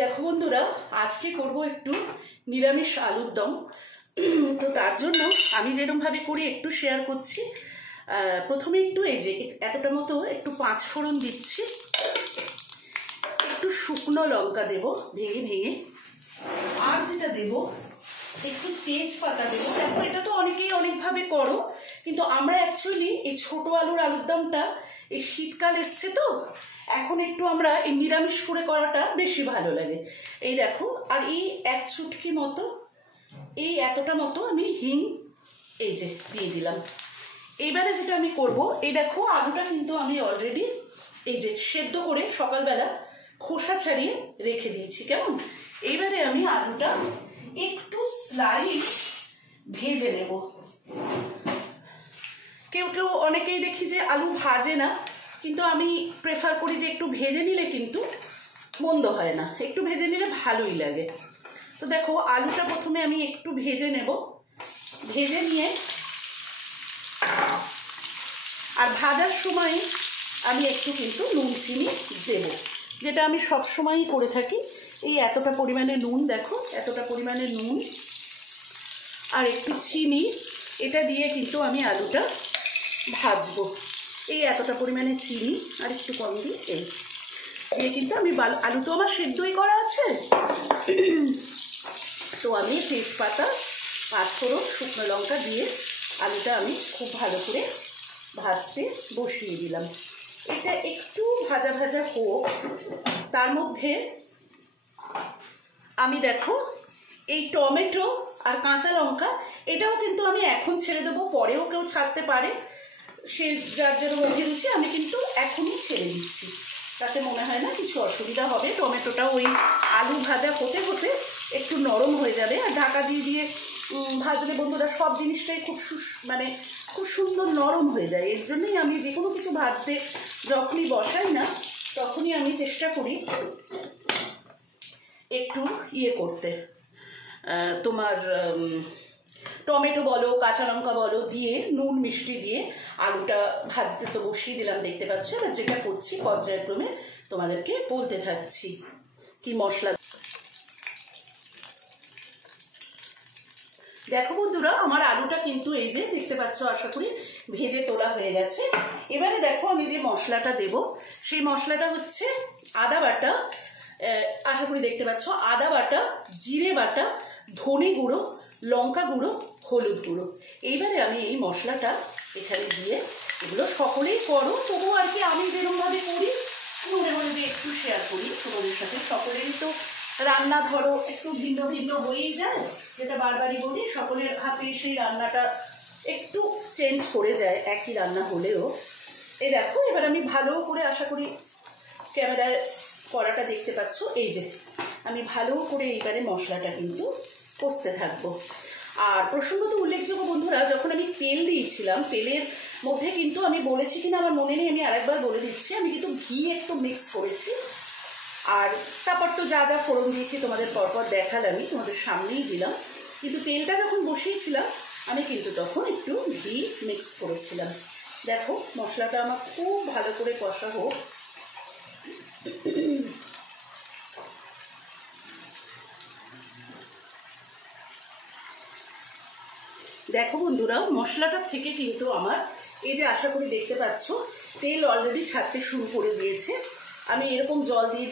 দেখো বন্ধুরা, আজকে করব একটু নিরামিষ আলুর দম। তো তার জন্য আমি যেরকমভাবে করি একটু শেয়ার করছি। প্রথমে একটু এই যে এতটা মতো একটু 5 ফোড়ন দিচ্ছি, একটু শুকনো লঙ্কা দেব ভেঙে ভেঙে, আর যেটা দেব একটু তেজপাতা দেবো। দেখো এটা তো অনেকেই অনেকভাবে করো, কিন্তু আমরা অ্যাকচুয়ালি এই ছোটো আলুর দমটা এই শীতকাল এসছে তো এখন একটু আমরা এই নিরামিষ করে করাটা বেশি ভালো লাগে। এই দেখো, আর এই এক চুটকি মতো এই এতটা মতো আমি হিং এই যে দিয়ে দিলাম। এইবারে যেটা আমি করব, এই দেখো আলুটা কিন্তু আমি অলরেডি এই যে সেদ্ধ করে সকালবেলা খোসা ছাড়িয়ে রেখে দিয়েছি। কেমন, এইবারে আমি আলুটা একটু স্লাইস ভেজে নেব। কেউ কেউ অনেকেই দেখি যে আলু ভাজে না, কিন্তু আমি প্রেফার করি যে একটু ভেজে নিলে কিন্তু মন্দ হয় না, একটু ভেজে নিলে ভালোই লাগে। তো দেখো আলুটা প্রথমে আমি একটু ভেজে নেব, ভেজে নিয়ে আর ভাজার সময় আমি একটু কিন্তু নুন চিনি দেব, যেটা আমি সব সময়ই করে থাকি। এই এতটা পরিমাণে নুন, দেখো এতটা পরিমাণে নুন আর একটু চিনি, এটা দিয়ে কিন্তু আমি আলুটা ভাজবো। এই এতটা পরিমাণে চিনি আর একটু কম দিই, এই দিয়ে কিন্তু আমি আলু তো আমার সেদ্ধই করা আছে। তো আমি তেজপাতা, 5 ফোড়ন, শুকনো লঙ্কা দিয়ে আলুটা আমি খুব ভালো করে ভাজতে বসিয়ে দিলাম। এটা একটু ভাজা ভাজা হোক, তার মধ্যে আমি দেখো এই টমেটো আর কাঁচা লঙ্কা এটাও কিন্তু আমি এখন ছেড়ে দেবো, পরেও কেউ ছাড়তে পারে, সে যার যেরকম অভিরুচি। আমি কিন্তু এখনই ছেড়ে দিচ্ছি, তাতে মনে হয় না কিছু অসুবিধা হবে। টমেটোটা ওই আলু ভাজা হতে হতে একটু নরম হয়ে যাবে, আর ঢাকা দিয়ে দিয়ে ভাজলে বন্ধুরা সব জিনিসটাই খুব সুন্দর নরম হয়ে যায়। এর জন্যই আমি যে কোনো কিছু ভাজতে যখনই বসাই না, তখনই আমি চেষ্টা করি একটু করতে, তোমার টমেটো বলো, কাঁচা লঙ্কা বলো দিয়ে নুন মিষ্টি দিয়ে আলুটা ভাজতে তো বসিয়ে দিলাম, দেখতে পাচ্ছ। এবার যেটা করছি পর্যায়ক্রমে তোমাদেরকে বলতে থাকছি কি মশলা। দেখো বন্ধুরা, আমার আলুটা কিন্তু এই যে দেখতে পাচ্ছ আশা করি ভেজে তোলা হয়ে গেছে। এবারে দেখো আমি যে মশলাটা দেব, সেই মশলাটা হচ্ছে আদা বাটা, আশা করি দেখতে পাচ্ছ আদা বাটা, জিরে বাটা, ধনে গুঁড়ো, লঙ্কা গুঁড়ো, হলুদ গুঁড়ো। এইবারে আমি এই মশলাটা এখানে দিয়ে, এগুলো সকলেই করো, তবুও আর কি আমি যেরকমভাবে করি মনে মনে যে একটু শেয়ার করি তোমাদের সাথে। সকলেরই তো রান্না ধরো একটু ভিন্ন ভিন্ন হয়েই যায়, যেটা বারবারই বলি, সকলের হাতে সেই রান্নাটা একটু চেঞ্জ করে যায় একই রান্না হলেও। এই দেখো এবার আমি ভালো করে, আশা করি ক্যামেরায় কড়াটা দেখতে পাচ্ছ, এই যে আমি ভালো করে এইবারে মশলাটা কিন্তু কষতে থাকবো। আর প্রসঙ্গত উল্লেখযোগ্য বন্ধুরা, যখন আমি তেল দিয়েছিলাম, তেলের মধ্যে কিন্তু আমি বলেছি কিনা আমার মনে নেই, আমি আরেকবার বলে দিচ্ছি, আমি কিন্তু ঘি একটু মিক্স করেছি। আর তারপর তো যা যা ফোড়ন দিয়েছি তোমাদের পরপর দেখালামই, তোমাদের সামনেই দিলাম। কিন্তু তেলটা যখন বসিয়েছিলাম আমি কিন্তু তখন একটু ঘি মিক্স করেছিলাম। দেখো মশলাটা আমার খুব ভালো করে কষা হোক। দেখো বন্ধুরা, মশলাটার থেকে কিন্তু আমার এই যে আশা করি দেখতে পাচ্ছ তেল অলরেডি ছাড়তে শুরু করে দিয়েছে। আমি এরকম জল দিয়ে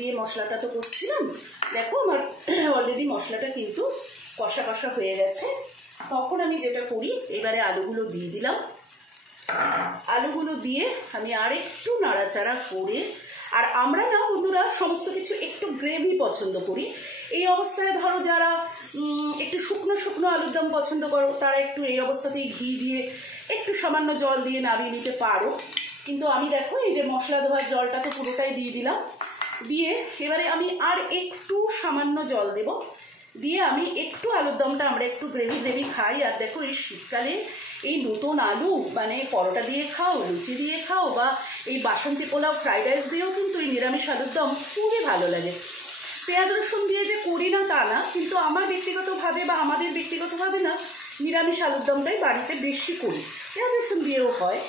দিয়ে মশলাটা তো কষছিলাম, দেখো আমার অলরেডি মশলাটা কিন্তু কষা কষা হয়ে গেছে। তখন আমি যেটা করি, এবারে আলুগুলো দিয়ে দিলাম। আলুগুলো দিয়ে আমি আর একটু নাড়াচাড়া করে, আর আমরা না বন্ধুরা সমস্ত কিছু একটু গ্রেভি পছন্দ করি। এই অবস্থায় ধরো যারা একটু শুকনো শুকনো আলুর দম পছন্দ করো, তারা একটু এই অবস্থাতেই ঘি দিয়ে একটু সামান্য জল দিয়ে নামিয়ে নিতে পারো। কিন্তু আমি দেখো এই যে মশলা ধোয়ার জলটা তো পুরোটাই দিয়ে দিলাম, দিয়ে এবারে আমি আর একটু সামান্য জল দেব, দিয়ে আমি একটু আলুর দমটা আমরা একটু গ্রেভি গ্রেভি খাই। আর দেখো এই শীতকালে এই নতুন আলু পরোটা দিয়ে খাও, লুচি দিয়ে খাও, বা এই বাসন্তী পোলাও, ফ্রাইড রাইস দিয়েও কিন্তু এই নিরামিষ আলুর দম খুবই ভালো লাগে। পেঁয়াজ রসুন দিয়ে যে করি না তা না, কিন্তু আমার ব্যক্তিগতভাবে বা আমাদের ব্যক্তিগতভাবে না নিরামিষ আলুর দমটাই বাড়িতে বেশি করি, পেঁয়াজ রসুন দিয়েও হয়।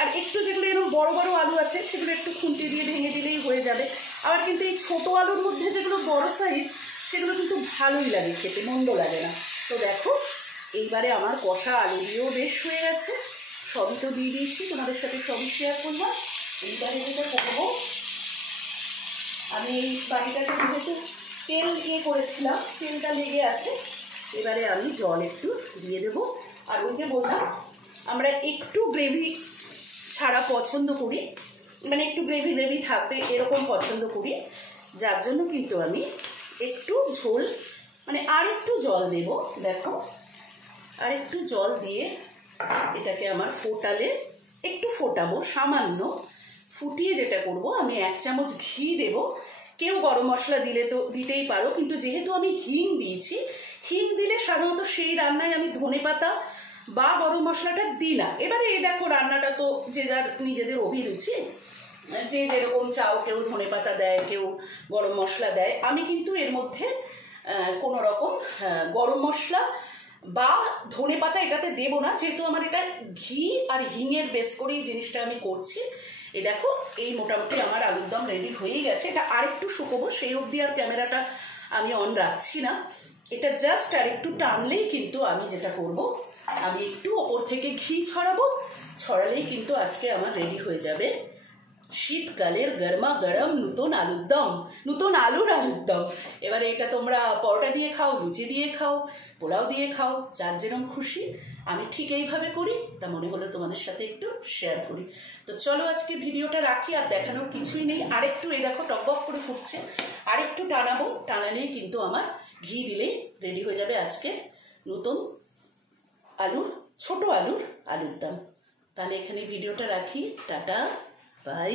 আর একটু যেগুলো এরকম বড় বড় আলু আছে সেগুলো একটু খুন্তি দিয়ে ভেঙে দিলেই হয়ে যাবে। আবার কিন্তু এই ছোটো আলুর মধ্যে যেগুলো বড় সাইজ সেগুলো কিন্তু ভালোই লাগে খেতে, মন্দ লাগে না। তো দেখো এইবারে আমার কষা আলু দিয়েও বেশ হয়ে গেছে, সবই তো দিয়ে দিয়েছি, তোমাদের সাথে সবই শেয়ার করলাম। এইবারে যেটা করবো, আমি এই বাটিটাকে যেহেতু তেল দিয়ে করেছিলাম, তেলটা লেগে আছে, এবারে আমি জল একটু দিয়ে দেবো। আর ওই যে বললাম আমরা একটু গ্রেভি ছাড়া পছন্দ করি, মানে একটু গ্রেভি গ্রেভি থাকবে এরকম পছন্দ করি, যার জন্য কিন্তু আমি একটু ঝোল মানে আর একটু জল দেব। দেখো আর একটু জল দিয়ে এটাকে আমার ফোটালে একটু ফোটাবো সামান্য, ফুটিয়ে যেটা করব আমি 1 চামচ ঘি দেব। কেউ গরম মশলা দিলে তো দিতেই পারো, কিন্তু যেহেতু আমি হিং দিয়েছি, হিং দিলে সাধারণত সেই রান্নায় আমি ধনেপাতা বা গরম মশলাটা দিই না। এবারে এই দেখো রান্নাটা তো যে যার নিজেদের অভিরুচি, যে যেরকম চাও, কেউ ধনেপাতা দেয়, কেউ গরম মশলা দেয়। আমি কিন্তু এর মধ্যে কোনো রকম গরম মশলা বা ধনেপাতা এটাতে দেবো না, যেহেতু আমার এটা ঘি আর হিঙের বেস করেই জিনিসটা আমি করছি। এই দেখো এই মোটামুটি আমার আলুর দম রেডি হয়েই গেছে। এটা আরেকটু শুকোবো, সেই অবধি আর ক্যামেরাটা আমি অন রাখছি না। এটা জাস্ট আরেকটু টানলেই কিন্তু আমি যেটা করব, আমি একটু ওপর থেকে ঘি ছড়াবো, ছড়ালেই কিন্তু আজকে আমার রেডি হয়ে যাবে শীতকালের গরমা গরম নতুন আলুর দম, নতুন আলুর দম। এবারে এটা তোমরা পরোটা দিয়ে খাও, লুচি দিয়ে খাও, পোলাও দিয়ে খাও, যার যেরকম খুশি। আমি ঠিক এইভাবে করি, তা মনে হলো তোমাদের সাথে একটু শেয়ার করি। তো চলো আজকে ভিডিওটা রাখি, আর দেখানোর কিছুই নেই। আরেকটু এই দেখো টকবক করে ফুটছে, আরেকটু টানাবো, টানালেই কিন্তু আমার ঘি দিলেই রেডি হয়ে যাবে আজকে নতুন ছোট আলুর দম। তাহলে এখানে ভিডিওটা রাখি, টাটা বাই।